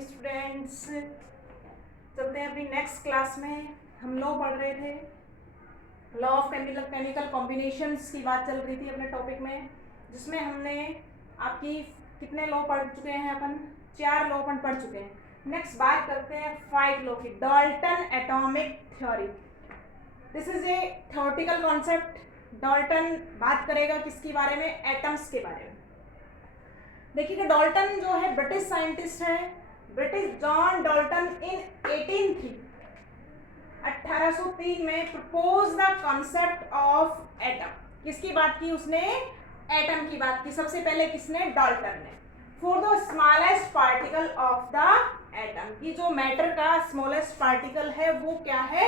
Morning students. चलते हैं अपनी नेक्स्ट क्लास में। हम लॉ पढ़ रहे थे, लॉ ऑफ केमिकल कॉम्बिनेशंस की बात चल रही थी अपने टॉपिक में, जिसमें हमने आपकी कितने लॉ पढ़ चुके हैं अपन? 4 लॉ अपन पढ़ चुके हैं। नेक्स्ट बात करते हैं 5 लॉ की, Dalton atomic theory. This is a theoretical concept. Dalton बात करेगा किसके बारे में? एटम्स के बारे में। देखिएगा, डाल्टन जो है ब्रिटिश साइंटिस्ट है, ब्रिटिश जॉन डाल्टन इन 1803 में propose the concept of atom. किसकी बात की उसने? एटम की बात की। सबसे पहले किसने? डाल्टन ने। For the smallest particle of the atom, की जो मैटर का स्मॉलेस्ट पार्टिकल है वो क्या है?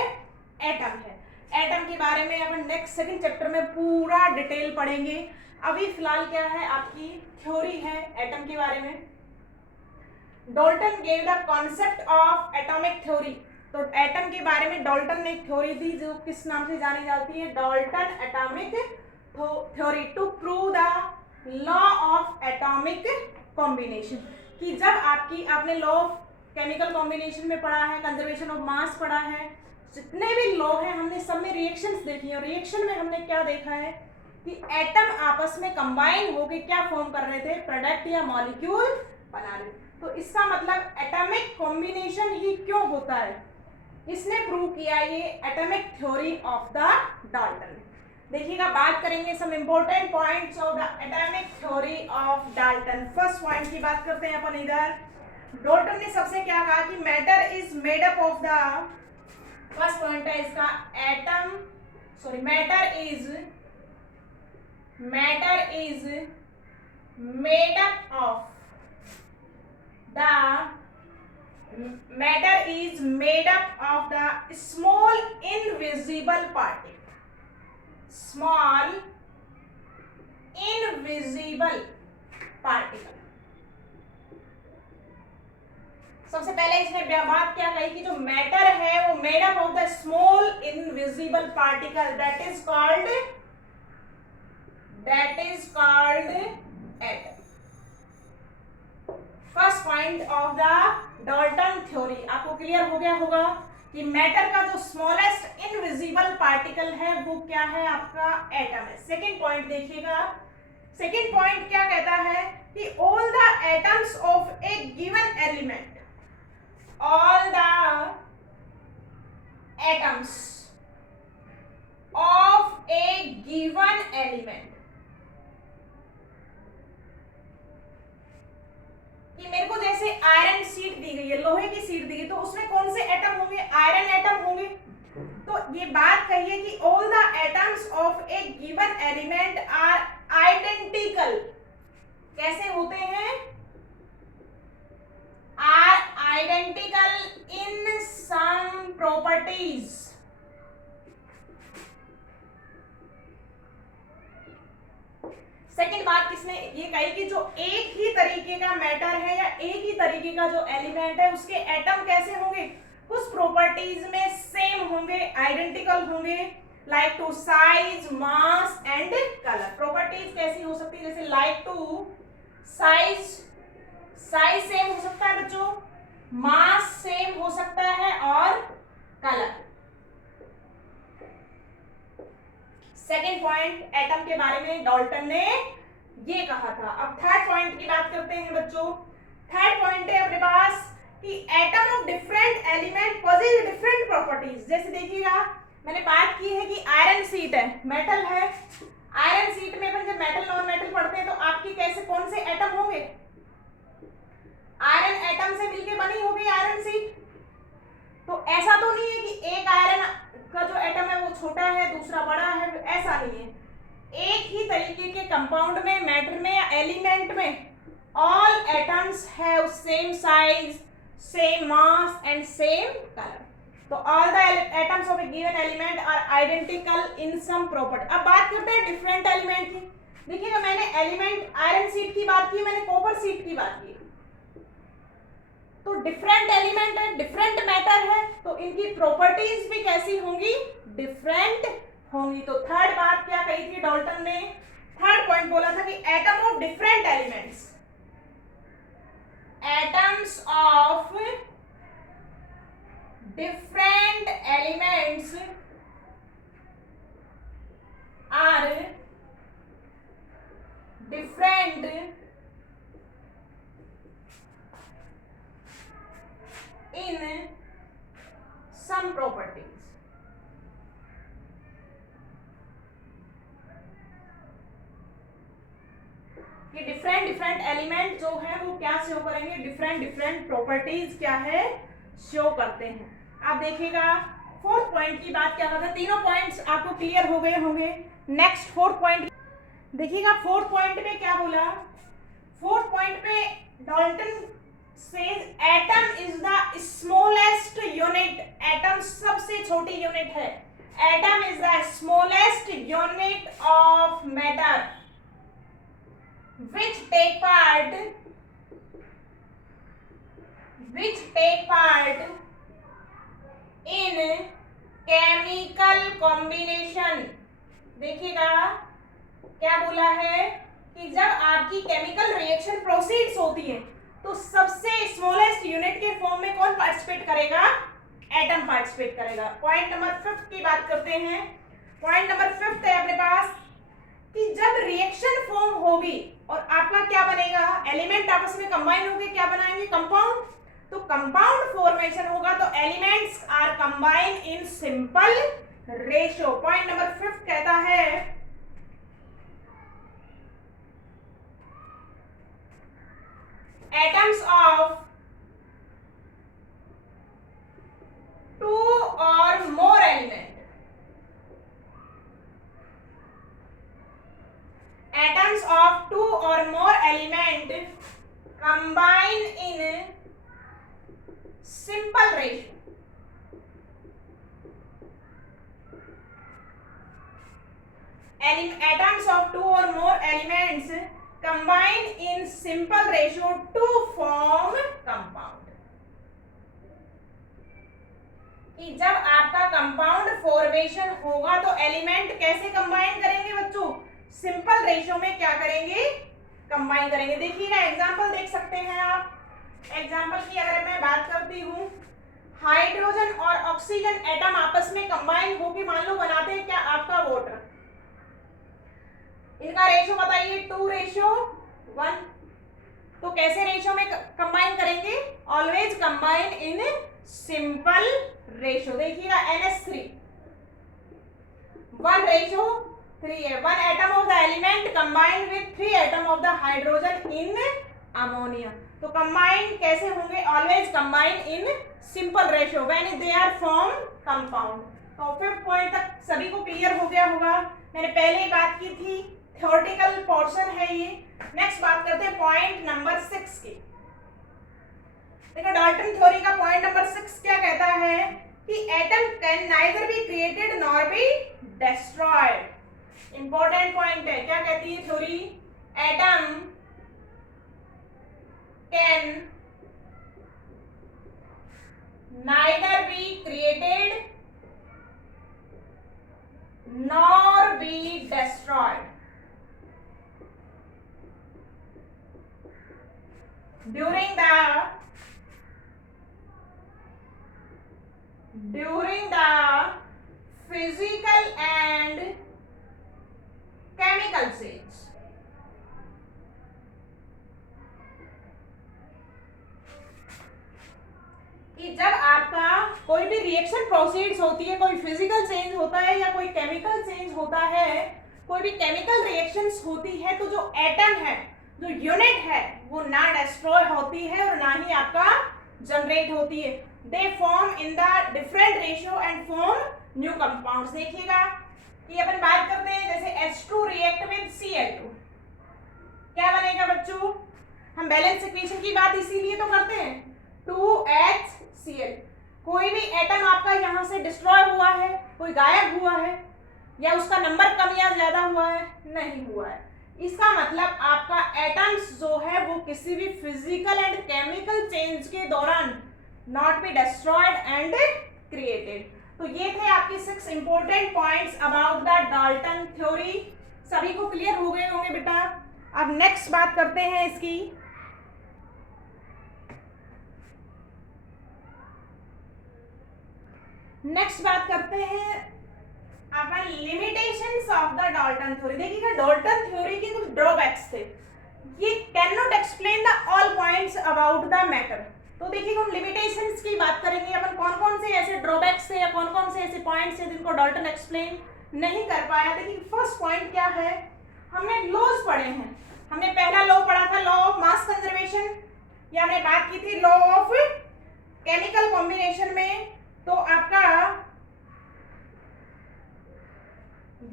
एटम है। एटम के बारे में अपन नेक्स्ट सेकंड चैप्टर में पूरा डिटेल पढ़ेंगे। अभी फिलहाल क्या है, आपकी थ्योरी है एटम के बारे में। Dalton gave the concept of atomic theory. तो एटम के बारे में डाल्टन ने एक थ्योरी दी जो किस नाम से जानी जाती है? Dalton atomic theory, to prove the law of atomic combination. कि जब आपने लॉ ऑफ केमिकल कॉम्बिनेशन में पढ़ा है, कंजर्वेशन ऑफ मास पढ़ा है, जितने भी लॉ हैं हमने सब में रिएक्शंस देखी है। रिएक्शन में हमने क्या देखा है कि एटम आपस में कंबाइन होकर क्या फॉर्म कर रहे थे? प्रोडक्ट या मॉलिक्यूल बना रहे। तो इसका मतलब एटॉमिक कॉम्बिनेशन ही क्यों होता है, इसने प्रूव किया ये atomic theory of the Dalton. देखिएगा, बात करेंगे some important points of the atomic theory of Dalton. First point की बात करते हैं अपन इधर। डाल्टन ने सबसे क्या कहा कि matter is made up of the, first point है इसका, matter is made up of the small invisible particle, सबसे पहले इसने बात क्या कही कि जो मैटर है वो made up of the small invisible particle, that is called atom. First point of the Dalton theory. आपको क्लियर हो गया होगा कि मैटर का जो स्मॉलेस्ट इनविजिबल पार्टिकल है वो क्या है? आपका एटम है। सेकेंड पॉइंट देखिएगा, सेकेंड पॉइंट क्या कहता है कि all the atoms of a given element, all the atoms of a given element, कि मेरे को जैसे आयरन शीट दी गई है, लोहे की शीट दी गई, तो उसमें कौन से एटम होंगे? आयरन एटम होंगे। तो ये बात कहिए कि all the atoms of a given element are identical। कैसे होते हैं? are identical in some properties। Second बात किसने ये कही कि जो एक ही तरीके का मैटर है या एक ही तरीके का जो एलिमेंट है उसके एटम कैसे होंगे? कुछ प्रॉपर्टीज में सेम होंगे, आइडेंटिकल होंगे, like to size, mass and colour. Properties कैसी हो सकती है? जैसे लाइक टू साइज सेम हो सकता है बच्चों, मास सेम हो सकता है और कलर। सेकेंड पॉइंट एटम के बारे में डाल्टन ने ये कहा था। अब थर्ड पॉइंट की बात करते हैं बच्चों। थर्ड पॉइंट है अपने पास कि atom of different element possess different properties. जैसे देखिएगा, मैंने बात की है कि आयरन शीट है, मेटल है। आयरन शीट में अपन जब मेटल नॉन मेटल पढ़ते हैं तो आपकी कैसे कौन से एटम होंगे? आयरन एटम से मिलके बनी होगी आयरन शीट। तो ऐसा तो नहीं है कि एक आयरन का जो एटम है वो छोटा है दूसरा बड़ा है, ऐसा नहीं है। एक ही तरीके के कंपाउंड में, मैटर में या एलिमेंट में all atoms have same size, same mass and same colour. तो all the atoms of a given element are identical in some property. अब बात करते हैं डिफरेंट एलिमेंट की। देखिएगा, मैंने एलिमेंट आयरन शीट की बात की, मैंने कॉपर शीट की बात की। तो डिफरेंट एलिमेंट है, डिफरेंट मैटर है, तो इनकी प्रॉपर्टीज भी कैसी होंगी? डिफरेंट होंगी। तो थर्ड बात क्या कही थी डाल्टन ने? थर्ड पॉइंट बोला था कि atom of different elements, atom atoms of different elements are different in some properties. ये डिफरेंट एलिमेंट जो है वो क्या शो करेंगे, डिफरेंट प्रॉपर्टीज क्या है शो करते हैं। आप देखिएगा फोर्थ पॉइंट की बात क्या करते हैं, तीनों पॉइंट्स आपको क्लियर हो गए होंगे। नेक्स्ट फोर्थ पॉइंट देखिएगा, फोर्थ पॉइंट में क्या बोला, फोर्थ पॉइंट पे Dalton says atom is the smallest unit, atom सबसे छोटी यूनिट है, atom is the smallest unit of matter which take part in chemical combination। देखिएगा क्या बोला है कि जब आपकी केमिकल रिएक्शन प्रोसीड्स होती है तो सबसे स्मॉलेस्ट यूनिट के फॉर्म में कौन पार्टिसिपेट करेगा, एटम पार्टिसिपेट करेगा। पॉइंट नंबर 5 की बात करते हैं। पॉइंट नंबर 5 है अपने पास कि जब रिएक्शन फॉर्म होगी और आपका क्या बनेगा, एलिमेंट आपस में कंबाइन होकर क्या बनाएंगे, कंपाउंड। तो कंपाउंड फॉर्मेशन होगा तो elements are combine in simple ratio. Point number 5 कहता है atoms of two or more element, atoms of two or more element combine in simple ratio। atoms of two or more elements combine in simple ratio to form compound। कि जब आपका compound formation होगा तो element कैसे combine करेंगे बच्चों, simple ratio में क्या करेंगे, कंबाइन करेंगे। देखिएगा एग्जांपल देख सकते हैं आप। एग्जांपल की अगर मैं बात करती हूँ, हाइड्रोजन और ऑक्सीजन एटम आपस में कंबाइन होकर मान लो बनाते हैं क्या, आपका वाटर। इनका रेशियो बताइए 2:1। तो कैसे रेशियो में कंबाइन करेंगे, always combine in simple ratio. देखिएगा NH3 1:3 है। 1 atom of the element combine with 3 atom of the hydrogen in ammonia. तो कंबाइन कैसे होंगे, always combine in simple ratio when they are form compound. तो 5th point तक सभी को clear हो गया होगा। मैंने पहले ही बात की थी, थ्योरेटिकल पोर्शन है ये। नेक्स्ट बात करते हैं पॉइंट नंबर 6 की। देखो डाल्टन थ्योरी का पॉइंट नंबर 6 क्या कहता है कि atom can neither be created nor be destroyed. Important point है, क्या कहती है theory, atom can neither be created nor be destroyed during the physical and chemical change। कि जब आपका कोई भी रिएक्शन प्रोसीड्स होती है, कोई फिजिकल चेंज होता है या कोई केमिकल चेंज होता है, कोई भी केमिकल रिएक्शंस होती है, तो जो एटम है, जो यूनिट है, वो ना डिस्ट्रॉय होती है और ना ही आपका जनरेट होती है। They form in the different ratio and form new compounds. देखिएगा कि अपन बात करते हैं जैसे H2 रिएक्ट विद Cl2, क्या बनेगा बच्चों, हम बैलेंस इक्वेशन की बात इसीलिए तो करते हैं, 2HCl। कोई भी एटम आपका यहाँ से डिस्ट्रॉय हुआ है, कोई गायब हुआ है या उसका नंबर कम या ज्यादा हुआ है, नहीं हुआ है। इसका मतलब आपका एटम्स जो है वो किसी भी फिजिकल एंड केमिकल चेंज के दौरान not be destroyed and created. तो ये थे आपके 6 important points about the Dalton theory. सभी को क्लियर हो गए होंगे बेटा। अब नेक्स्ट बात करते हैं इसकी नेक्स्ट बात करते हैं अपन limitations of the Dalton theory. देखिएगा डाल्टन थ्योरी के कुछ ड्रॉबैक्स थे। ये can not explain the all points about the matter. तो देखिए हम लिमिटेशंस की बात करेंगे अपन, कौन कौन से ऐसे ड्रॉबैक्स थे या कौन कौन से ऐसे पॉइंट्स थे जिनको डाल्टन एक्सप्लेन नहीं कर पाया। देखिए फर्स्ट पॉइंट क्या है, हमने लॉज पढ़े हैं। हमने पहला लॉ पढ़ा था, लॉ ऑफ मास कंजर्वेशन, या हमने बात की थी लॉ ऑफ केमिकल कॉम्बिनेशन में। तो आपका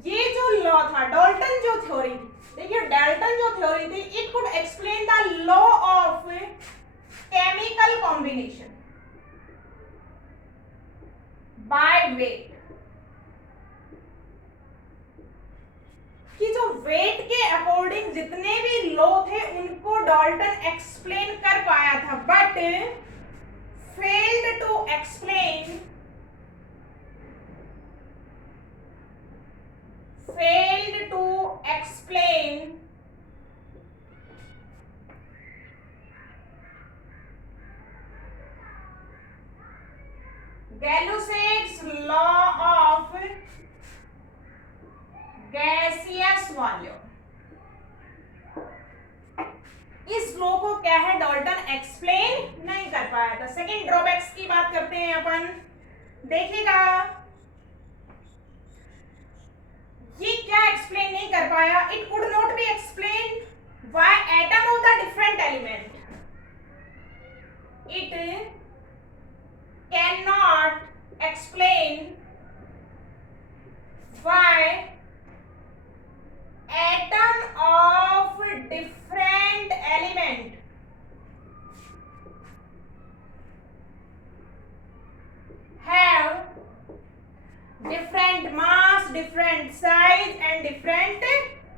ये जो लॉ था, डाल्टन जो थ्योरी थी, देखिए डाल्टन जो थ्योरी थी, it could explain the law of chemical combination by weight. कि जो वेट के अकॉर्डिंग जितने भी लॉ थे उनको डाल्टन एक्सप्लेन कर पाया था, but failed to explain Gay-Lussac's law of gaseous volume. इस लॉ को क्या है, डाल्टन एक्सप्लेन नहीं कर पाया था। सेकंड ड्रॉबैक्स की बात करते हैं अपन। देखिएगा ये क्या एक्सप्लेन नहीं कर पाया, it could not be explain why atom of the different element, it can not explain why atom of different element have different mass, different size and different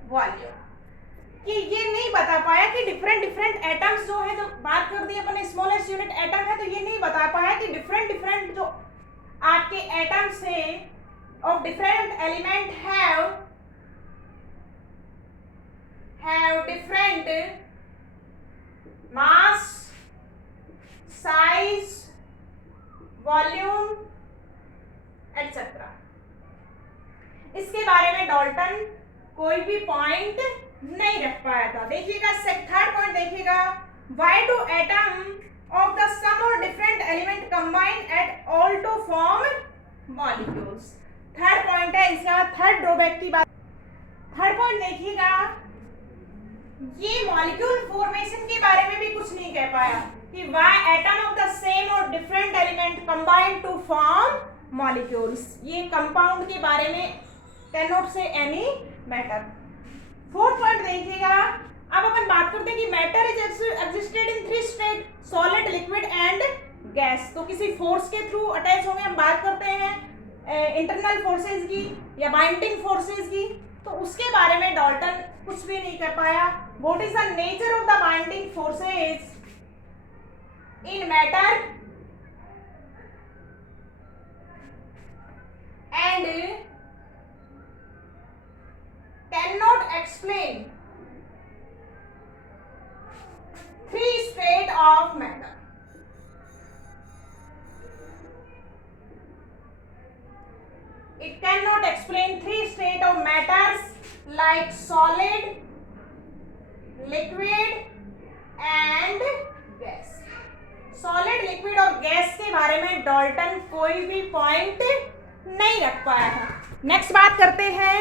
volume। कि ये नहीं बता पाया कि डिफरेंट एटम्स जो है, जो बात कर दी अपन स्मॉलेस्ट यूनिट एटम है, तो ये नहीं बता पाया कि डिफरेंट जो आपके एटम्स है of different element have different mass, size, volume etc। इसके बारे में डाल्टन कोई भी पॉइंट नहीं रख पाया था। देखिएगा थर्ड पॉइंट देखिएगा, why do atom of the same और different element combine at all to form molecules. Third point है इसका, थर्ड ड्रॉबैक की बात। थर्ड पॉइंट देखिएगा, ये मॉलिक्यूल फॉर्मेशन के बारे में भी कुछ नहीं कह पाया कि why atom of the same और different element combine to form molecules. ये कंपाउंड के बारे में can not say any matter. Fourth point देखिएगा, अब अपन बात करते हैं कि matter is existed in three state, solid, liquid and gas. तो किसी फोर्स के थ्रू अटैच होंगे, हम बात करते हैं इंटरनल फोर्सेज की या बाइंडिंग फोर्सेज की, तो उसके बारे में डाल्टन कुछ भी नहीं कर पाया। What is the nature of the binding forces in matter and cannot explain three state of matter। It cannot explain three state of matters like solid, liquid and gas। Solid, liquid और gas के बारे में Dalton कोई भी point नहीं रख पाया था। नेक्स्ट बात करते हैं